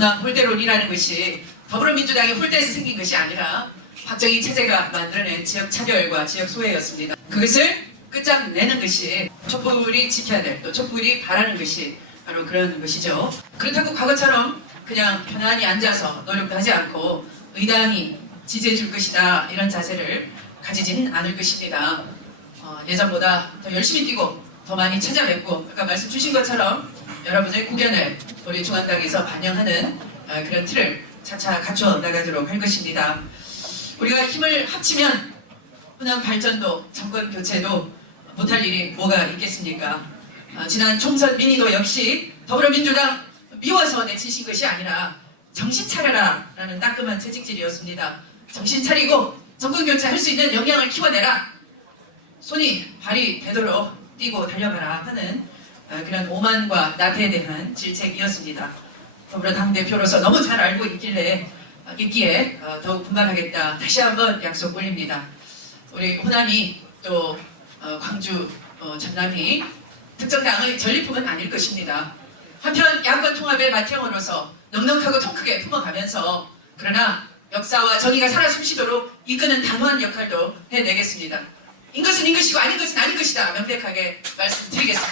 호남 홀대론이라는 것이 더불어민주당이 홀대에서 생긴 것이 아니라 박정희 체제가 만들어낸 지역 차별과 지역 소외였습니다. 그것을 끝장내는 것이 촛불이 지켜야 될 또 촛불이 바라는 것이 바로 그런 것이죠. 그렇다고 과거처럼 그냥 편안히 앉아서 노력도 하지 않고 의당이 지지해 줄 것이다 이런 자세를 가지진 않을 것입니다. 어, 예전보다 더 열심히 뛰고 더 많이 찾아뵙고 아까 말씀 주신 것처럼 여러분의 구견을 우리 중앙당에서 반영하는 어, 그런 틀을 차차 갖춰 나가도록 할 것입니다. 우리가 힘을 합치면 호남 발전도 정권 교체도 못할 일이 뭐가 있겠습니까? 어, 지난 총선 민의도 역시 더불어민주당 미워서 내치신 것이 아니라 정신 차려라 라는 따끔한 채찍질이었습니다. 정신 차리고 정권 교체할 수 있는 역량을 키워내라. 손이 발이 되도록 뛰고 달려가라 하는 어, 그런 오만과 나태에 대한 질책이었습니다. 더불어 당대표로서 너무 잘 알고 있길래 어, 있기에 어, 더욱 분발하겠다 다시 한번 약속 올립니다. 우리 호남이 또 어, 광주, 어, 전남이 특정 당의 전리품은 아닐 것입니다. 한편 야권 통합의 맏형으로서 넉넉하고 통 크게 품어가면서 그러나 역사와 정의가 살아 숨쉬도록 이끄는 단호한 역할도 해내겠습니다. 인 것은 인 것이고 아닌 것은 아닌 것이다 명백하게 말씀드리겠습니다.